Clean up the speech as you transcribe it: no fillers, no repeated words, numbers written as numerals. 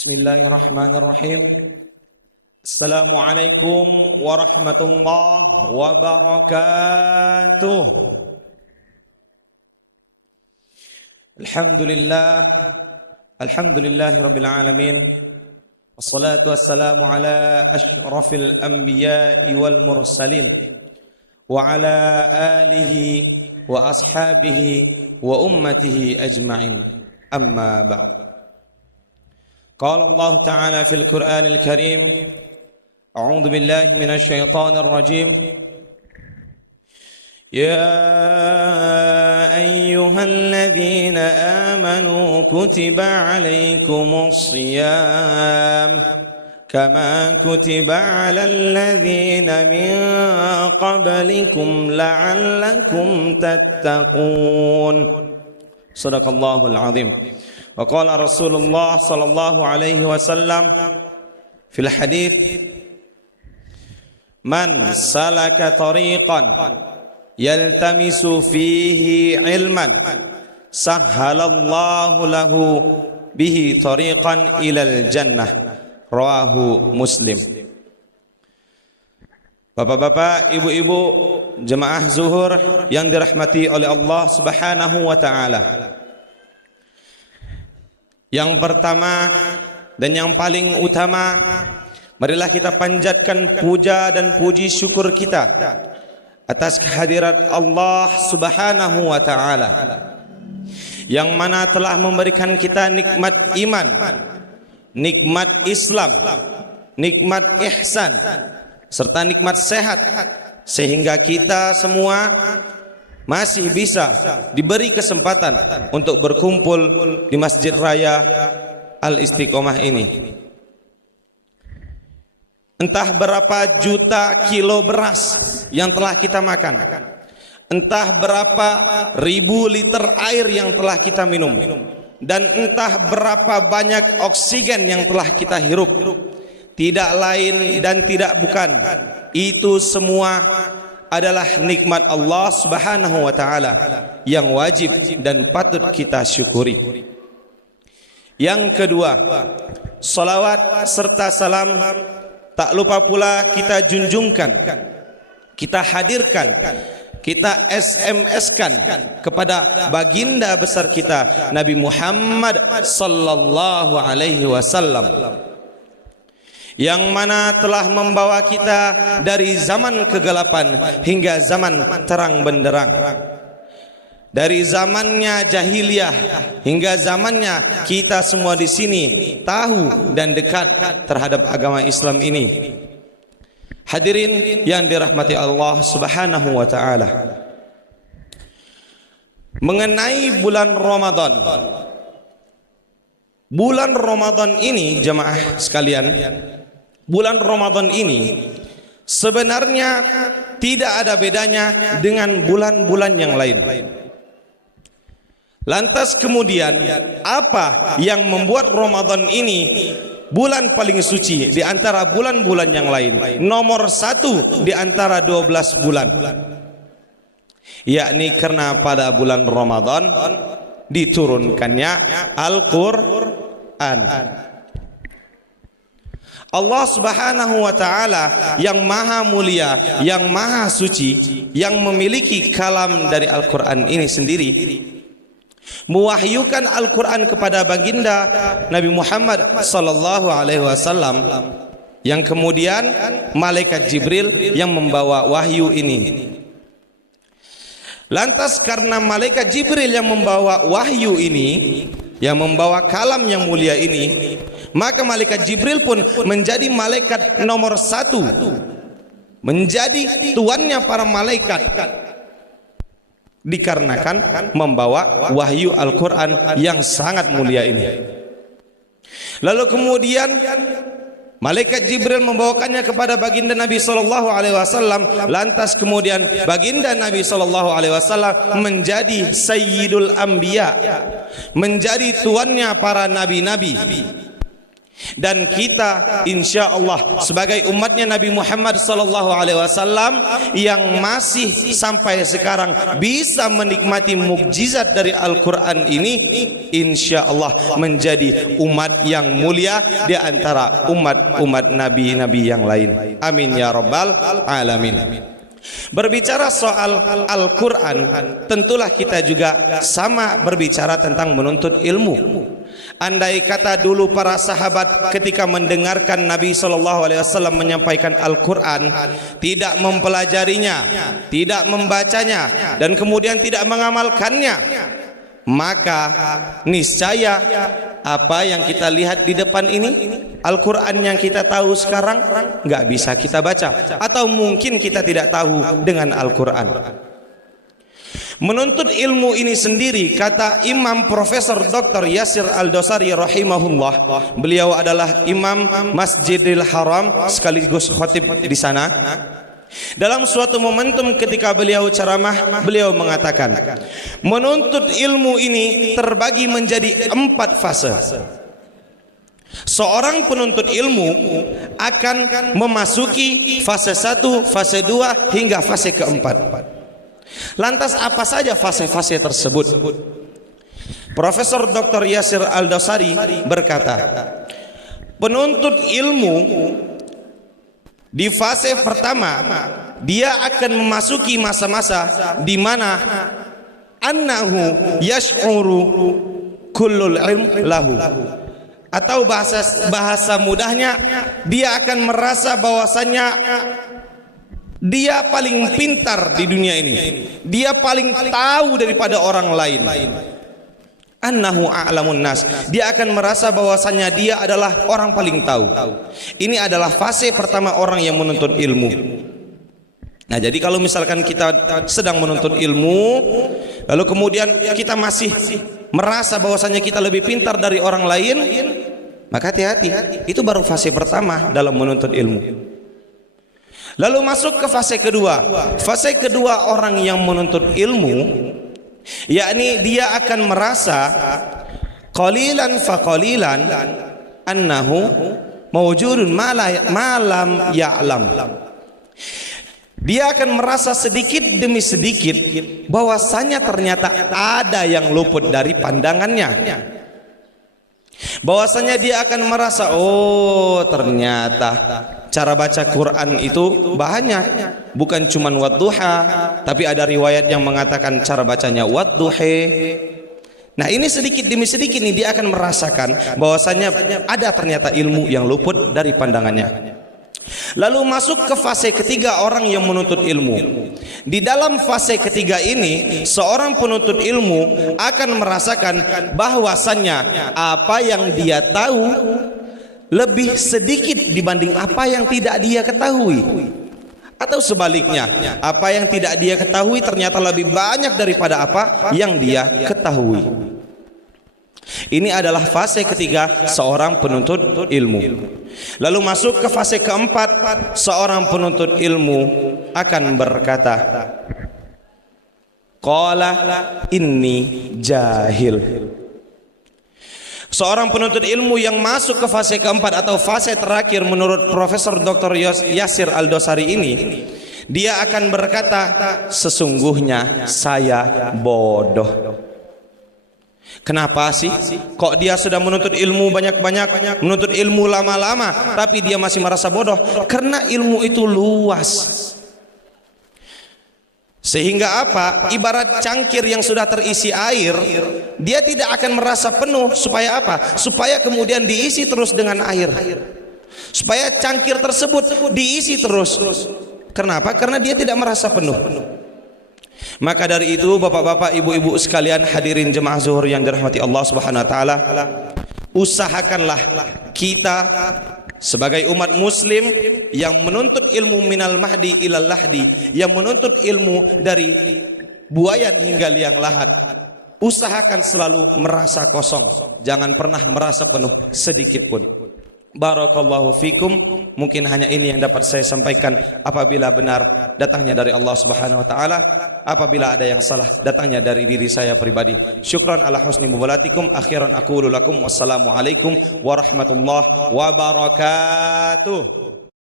Bismillahirrahmanirrahim. Assalamualaikum warahmatullahi wabarakatuh. Alhamdulillahi rabbil alamin. Wassalatu wassalamu ala asyrafil anbiya'i wal mursalin wa ala alihi wa ashabihi wa ummatihi ajma'in. Amma ba'd. قال الله تعالى في القرآن الكريم: أعوذ بالله من الشيطان الرجيم. يا أيها الذين آمنوا كتب عليكم الصيام كما كتب على الذين من قبلكم لعلكم تتقون. صدق الله العظيم. وقال رسول الله صلى الله عليه وسلم في الحديث: من سلك طريقا يلتمس فيه علما سهل الله له به طريقا إلى الجنة. رواه Muslim. Bapak-bapak, ibu-ibu, jemaah zuhur yang dirahmati oleh Allah Subhanahu wa taala. Yang pertama dan yang paling utama, marilah kita panjatkan puja dan puji syukur kita atas kehadiran Allah Subhanahu wa taala yang mana telah memberikan kita nikmat iman, nikmat Islam, nikmat ihsan serta nikmat sehat, sehingga kita semua masih bisa diberi kesempatan untuk berkumpul di Masjid Raya Al-Istiqomah ini. Entah berapa juta kilo beras yang telah kita makan, entah berapa ribu liter air yang telah kita minum, dan entah berapa banyak oksigen yang telah kita hirup. Tidak lain dan tidak bukan, itu semua adalah nikmat Allah Subhanahu wa taala yang wajib dan patut kita syukuri. Yang kedua, salawat serta salam tak lupa pula kita junjungkan, kita hadirkan, kita SMS-kan kepada baginda besar kita Nabi Muhammad sallallahu alaihi wasallam, yang mana telah membawa kita dari zaman kegelapan hingga zaman terang benderang, dari zamannya jahiliyah hingga zamannya kita semua di sini tahu dan dekat terhadap agama Islam ini. Hadirin yang dirahmati Allah Subhanahu wa taala, mengenai bulan Ramadan. Bulan Ramadan ini, jemaah sekalian, bulan Ramadan ini sebenarnya tidak ada bedanya dengan bulan-bulan yang lain. Lantas kemudian, apa yang membuat Ramadan ini bulan paling suci di antara bulan-bulan yang lain, nomor satu di antara 12 bulan? Yakni karena pada bulan Ramadan diturunkannya Al-Quran. Allah Subhanahu wa taala yang maha mulia, yang maha suci, yang memiliki kalam dari Al-Quran ini sendiri, mewahyukan Al-Quran kepada baginda Nabi Muhammad sallallahu alaihi wasallam, yang kemudian malaikat Jibril yang membawa wahyu ini. Lantas karena malaikat Jibril yang membawa wahyu ini, yang membawa kalam yang mulia ini, maka malaikat Jibril pun menjadi malaikat nomor satu, menjadi tuannya para malaikat, dikarenakan membawa wahyu Al-Quran yang sangat mulia ini. Lalu kemudian malaikat Jibril membawakannya kepada baginda Nabi sallallahu alaihi wasallam. Lantas kemudian baginda Nabi sallallahu alaihi wasallam menjadi sayyidul anbiya, menjadi tuannya para nabi-nabi, Dan kita insya Allah sebagai umatnya Nabi Muhammad SAW yang masih sampai sekarang bisa menikmati mukjizat dari Al-Quran ini, insya Allah menjadi umat yang mulia di antara umat-umat Nabi-Nabi yang lain. Amin ya Rabbal Alamin. Berbicara soal Al-Quran, tentulah kita juga sama berbicara tentang menuntut ilmu. Andai kata dulu para sahabat ketika mendengarkan Nabi SAW menyampaikan Al-Quran, tidak mempelajarinya, tidak membacanya, dan kemudian tidak mengamalkannya, maka niscaya apa yang kita lihat di depan ini, Al-Quran yang kita tahu sekarang, nggak bisa kita baca, atau mungkin kita tidak tahu dengan Al-Quran. Menuntut ilmu ini sendiri, kata Imam Profesor Dr. Yasir Al-Dosari rahimahullah, beliau adalah imam Masjidil Haram sekaligus khatib di sana. Dalam suatu momentum ketika beliau ceramah, beliau mengatakan, menuntut ilmu ini terbagi menjadi 4 fase. Seorang penuntut ilmu akan memasuki fase 1, fase 2 hingga fase keempat. Lantas apa saja fase-fase tersebut? Profesor Dr. Yasir Al-Dosari berkata, penuntut ilmu di fase pertama dia akan memasuki masa-masa di mana annahu yash'uru kullul ilm lahu, atau bahasa mudahnya dia akan merasa bahwasannya dia paling pintar di dunia ini, dia paling tahu daripada orang lain. Annahu a'lamun nas, dia akan merasa bahwasannya dia adalah orang paling tahu. Ini adalah fase pertama orang yang menuntut ilmu. Nah, jadi kalau misalkan kita sedang menuntut ilmu, lalu kemudian kita masih merasa bahwasannya kita lebih pintar dari orang lain, maka hati-hati, itu baru fase pertama dalam menuntut ilmu. Lalu masuk ke fase kedua. Fase kedua orang yang menuntut ilmu, yakni dia akan merasa qalilan fa qalilan annahu mawjudun ma lam ya'lam. Dia akan merasa sedikit demi sedikit bahwasanya ternyata ada yang luput dari pandangannya. Bahwasanya dia akan merasa, oh ternyata cara baca Quran itu banyak, bukan cuman wadduha, tapi ada riwayat yang mengatakan cara bacanya wadduhe. Nah, ini sedikit demi sedikit nih dia akan merasakan bahwasanya ada ternyata ilmu yang luput dari pandangannya. Lalu masuk ke fase ketiga orang yang menuntut ilmu. Di dalam fase ketiga ini, seorang penuntut ilmu akan merasakan bahwasannya apa yang dia tahu lebih sedikit dibanding apa yang tidak dia ketahui, atau sebaliknya, apa yang tidak dia ketahui ternyata lebih banyak daripada apa yang dia ketahui. Ini adalah fase ketiga seorang penuntut ilmu. Lalu masuk ke fase keempat, seorang penuntut ilmu akan berkata, qala inni jahil. Seorang penuntut ilmu yang masuk ke fase keempat atau fase terakhir menurut Profesor Dr. Yasir Al-Dosari ini, dia akan berkata, sesungguhnya saya bodoh. Kenapa sih? Kok dia sudah menuntut ilmu banyak-banyak, menuntut ilmu lama-lama, tapi dia masih merasa bodoh? Karena ilmu itu luas. Sehingga apa? Ibarat cangkir yang sudah terisi air, dia tidak akan merasa penuh. Supaya apa? Supaya kemudian diisi terus dengan air. Supaya cangkir tersebut diisi terus. Kenapa? Karena dia tidak merasa penuh. Maka dari itu, bapak-bapak, ibu-ibu sekalian, hadirin jemaah zuhur yang dirahmati Allah Subhanahu wa taala, usahakanlah kita sebagai umat muslim yang menuntut ilmu minal mahdi ilal lahdi, yang menuntut ilmu dari buayan hingga liang lahat, usahakan selalu merasa kosong, jangan pernah merasa penuh sedikit pun. Barakallahu fikum. Mungkin hanya ini yang dapat saya sampaikan. Apabila benar, datangnya dari Allah Subhanahu wa taala. Apabila ada yang salah, datangnya dari diri saya pribadi. Syukran ala husni mubalatikum. Akhiran aqulu lakum wassalamu alaikum warahmatullahi wabarakatuh.